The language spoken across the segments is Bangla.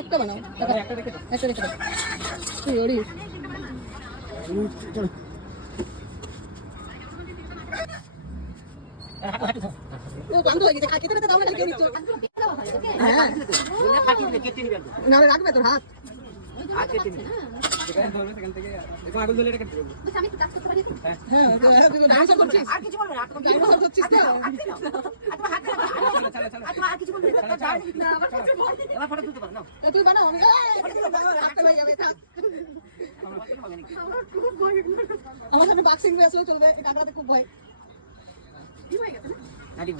একটা বানাও, একটা রেখে দাও। তুই ওরি ও বন্ধ হয়ে গেছে, খেতে খেতে দাও না, কেউ নিচ্ছ। হ্যাঁ না রাখবে তোর হাত কেটে নি সেখানে ধরবে, সেখান থেকে দেখো আগুন ধরে কেটে দেবো। বস আমি একটু কাজ করতে পারি তো? হ্যাঁ তুই ডাইনোসর করছিস, আর কিছু বলবে না, ডাইনোসর করছিস তো? তোমার হাত ধরে আর কিছু বলবে না, আবার কিছু বল, এবার ফটো তুলতে পারো না, তুই বানাও, আমি রাখতে হয়ে যাবে, থাক। আমার খুব ভয়, আমার সামনে বক্সিং হয়ে আসলেও চলবে, এই কাকাতে খুব ভয়। কি হয়ে গেছে না? আদি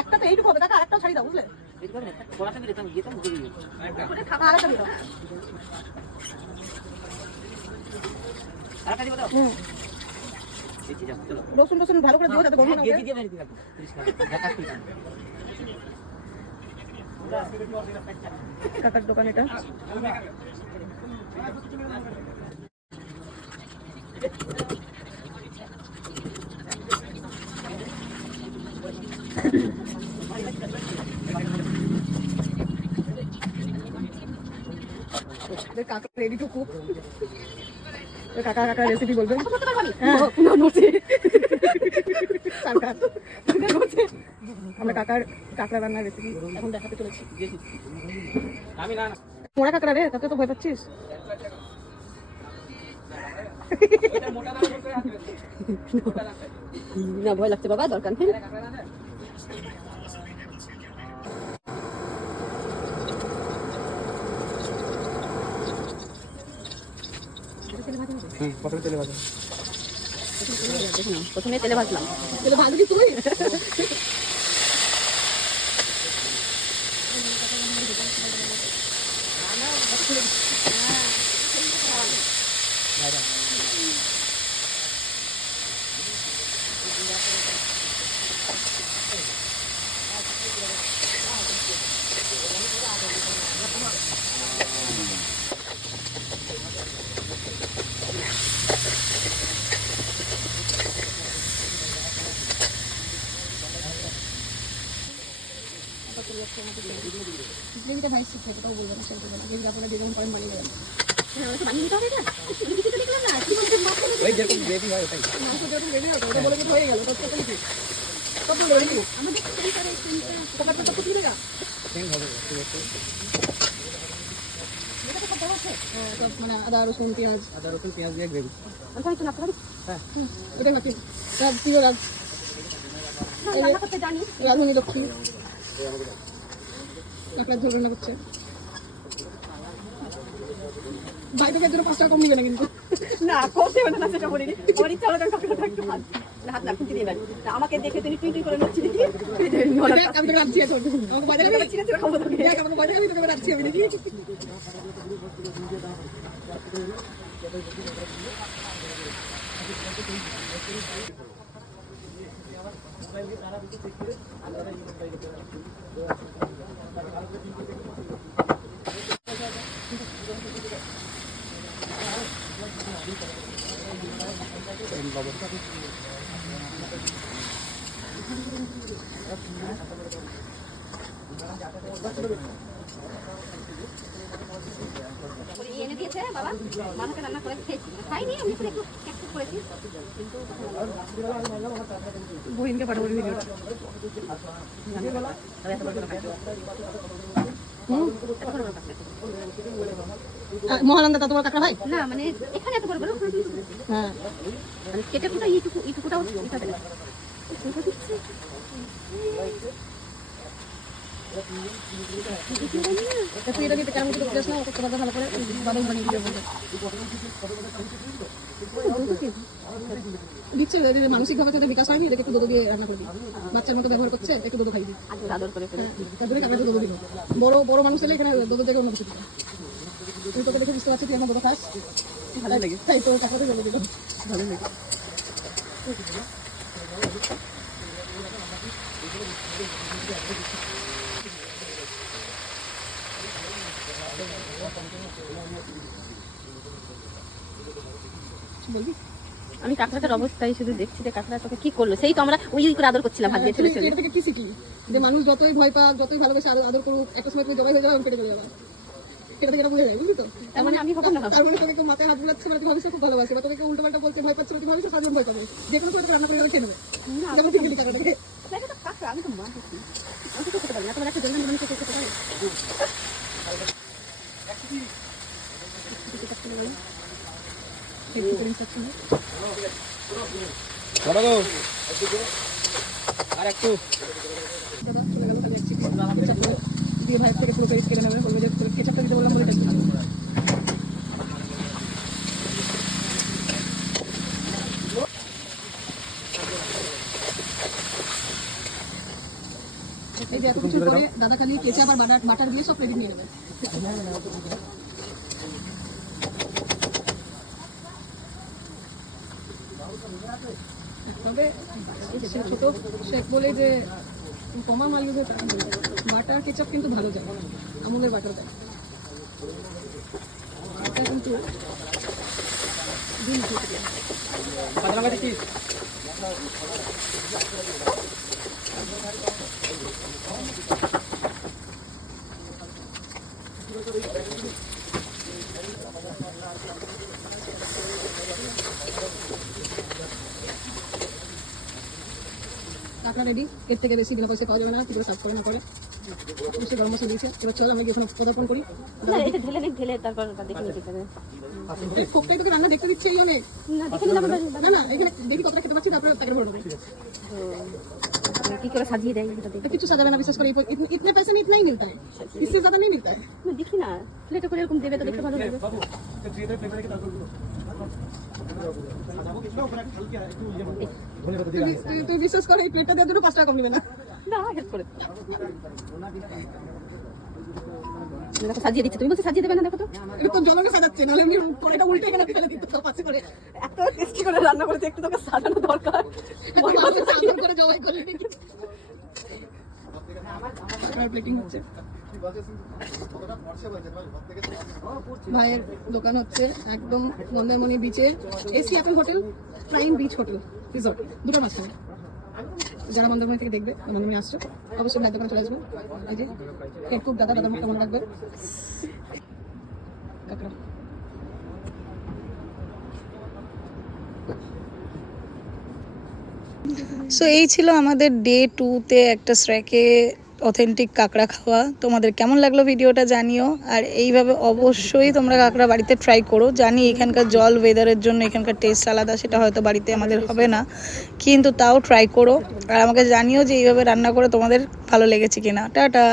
একটা তো এইটুকু হবে, কাকা আরেকটাও ছাড়ি দাও, বুঝলে? রসুন টসুন ভালো করে দিও যাতে গন্ধ না ওঠে। কাকার দোকান এটা। কাকা রেডি টু কুক। কাকা কাকা রেসিপি বলবেন। আমরা কাকার কাঁকড়া রান্নার রেসিপি এখন দেখাতে চলেছি। মোড়া কাঁকড়া রে, তাতে তো ভয় পাচ্ছিস? না ভয় লাগছে বাবা, দরকার নেই। প্রথমে তেলে ভাজলাম, তেলে ভাজলি তুই? গ্রেভিটা ভাই শিখে যেটাও বলবেন, সেটা গ্রেভিটা আপনারা যেরকম করেন বানিয়ে দেবেন। হ্যাঁ ওটা বানিয়ে দিতে হবে, এটা কিছু তো দেখলাম না, কি বলতে ওই যেরকম গ্রেভি হয় ওটাই, মাংস যেরকম গ্রেভি হয় ওটা বলে কি হয়ে গেল, তো কত লিখি কত বলে কি আমাদের সেন্টারে সেন্টার কত কত লাগা সেম হবে, ঠিক আছে। এটা তো কত আছে, সব মানে আদা রসুন পেঁয়াজ দিয়ে গ্রেভি। আমি তো না পারি, হ্যাঁ ওটা নাকি রাজ প্রিয় রাজ রান্না করতে জানি, রাধুনি লক্ষ্মী কাঁকড়ার ঝোল রান্না করছে। ভাই তোকে 5 টাকা কম নিবে না কিন্তু, না কমছে হবে না, সেটা বলিনি। আমার ইচ্ছা হলো কাঁকড়াটা একটু হাত না খুঁজে দিয়ে আমাকে দেখে তিনি টুইটুই করে নাচ্ছি দেখি, আমি তোকে রাখছি, আমাকে বাজারে আমি ছিঁড়ে ছিঁড়ে খাবো, তোকে আমাকে বাজারে আমি তোকে রাখছি, আমি দেখি এনে দিয়েছে বাবা, মাথাটা রান্না করে খেয়েছি, খাইনি আমি একটু ক্যাকটাস করেছি, কিন্তু বহিনকে পাঠাবো ভিডিওটা। মহানন্দা তা তোমার কাকা ভাই না, মানে এখানে এত বড় বড়, হ্যাঁ মানে কেটে কুটা এইটুকুটাও এটা দেবে। তুই এটা দিতে কেমন করে না, ওকে কথা ভালো করে বাদল বানিয়ে দিয়ে বলতে দিচ্ছে। মানসিকভাবে তো বিকাশ হয়নি, এটাকে একটু দুধ দিয়ে রান্না করবি, বাচ্চার মতো ব্যবহার করছে, একটু দুধ খাইবি, আদর করে তারপরে কাকাকে দুধ দিবি। বড় মানুষ এলে এখানে দুধ থেকে অন্য কিছু দিবে। তুই তোকে দেখে বুঝতে পারছি তুই আমার দুধ খাস, ভালো লাগে, তাই তোর কাকাতে জল দিলাম, ভালো লাগে। বলবি আমি কাঁকড়াটার অবস্থায় শুধু দেখছি যে কাঁকড়া তোকে কি করলো, সেই তো আমরা ওই করে আদর করছিলাম হাত দিয়ে ছেলে ছেলে। এটা থেকে কি শিখলি? যে মানুষ যতই ভয় পাক, যতই ভালোবেসে আদর করুক, একটা সময় তুমি জবাই হয়ে যাবে, আমি কেটে চলে যাবে। এটা থেকে এটা বুঝে যায়, বুঝলি তো? তার মানে আমি হবো না। তার মানে তোকে কেউ মাথায় হাত বুলাচ্ছে, মানে তুই ভাবিস খুব ভালোবাসে, বা তোকে কেউ উল্টো পাল্টা বলছে, ভয় পাচ্ছে, তুই ভাবিস সাধারণ ভয় পাবে, যে কোনো সময় তোকে রান্না করে খেয়ে নেবে। যেমন ঠিক গেলি কাকাটাকে। এটা তো কাঁকড়া, আমি তো মা হচ্ছি, আমি তো খেতে পারি না, তোমার একটা জন্য মনে হচ্ছে খেতে পারি। আর একটু দাদা চলে গেল, খালি এক চিঠি দিয়ে ভাইয়ের থেকে পুরো পেরিস কেটে নেবে, বলবে যে কেচাপটা দিতে বললাম বলে টেস্ট ভালো। এই যে এত কিছুর পরে দাদা খালি কেচাপ আর বাটার দিয়ে সব ক্রেডিট নিয়ে নেবে। তবে সে ছোট শেখ বলে যে কমা মাল ইউজ হয়, বাটার কেচাপ কিন্তু ভালো যায়, আমুলের বাটার দেয়, এটা কিন্তু দিন ঘুরতে। কাঁচা লঙ্কা দিচ্ছিস? কাঁকড়া রেডি, এর থেকে বেশি বিনা পয়সা পাওয়া যাবে না, কি করে সার্ভ করে না করে। অবশ্যই গরম মশলা দিয়েছে, এবার চল আমরা গিয়ে এখন পদার্পণ করি। না এটা ঢেলে নে, ঢেলে তারপর দেখে নিতে হবে। খোপটাই তোকে রান্না দেখতে দিচ্ছে এই অনেক। না দেখে নিলাম আমরা। না না, এখানে দেখি কতটা খেতে পারছি, তারপরে প্যাকেট ভরে দেবো। কি করে সাজিয়ে দেয় এটা দেখি। কিছু সাজাবে না, বিশেষ করে ইতনে पैसे में इतना ही मिलता है, इससे ज्यादा नहीं मिलता है। না দেখি না, প্লেটে করে এরকম দেবে তো দেখতে ভালো লাগবে। তুই বিশ্বাস করে এই প্লেটটা দেওয়ার জন্য 5 টাকা কম নেবে না। না হেল্প করে দেখো সাজিয়ে দিচ্ছে, তুমি বলছো সাজিয়ে দেবে না, দেখো তো এটা তো জলনে সাজাচ্ছে, নাহলে আমি কড়াইটা উল্টে এখানে ফেলে দিত পাশে করে। এত টেস্টি করে রান্না করেছে, একটু তোকে সাজানো দরকার। আদর করে জবাই করে দেখি। প্লেটিং হচ্ছে, ভাইয়ের দোকান হচ্ছে একদম মন্দারমণি বিচে, AC Apple hotel, prime beach hotel resort, দুটোর মাঝখানে। যারা মন্দারমণি থেকে দেখবে, মন্দারমণি আসছো, অবশ্যই ভাইয়ের দোকানে চলে আসবে। এই যে হেড কুক দাদা, দাদার মুখটা মনে রাখবেন। কাঁকড়া সো এই ছিল আমাদের ডে 2তে একটা স্র্যাকে অথেন্টিক কাঁকড়া খাওয়া। তোমাদের কেমন লাগলো ভিডিওটা জানিও, আর এইভাবে অবশ্যই তোমরা কাঁকড়া বাড়িতে ট্রাই করো। জানি এখানকার জল ওয়েদারের জন্য এখানকার টেস্ট আলাদা, সেটা হয়তো বাড়িতে আমাদের হবে না, কিন্তু তাও ট্রাই করো আর আমাকে জানিও যে এইভাবে রান্না করে তোমাদের ভালো লেগেছে কিনা। টাটা।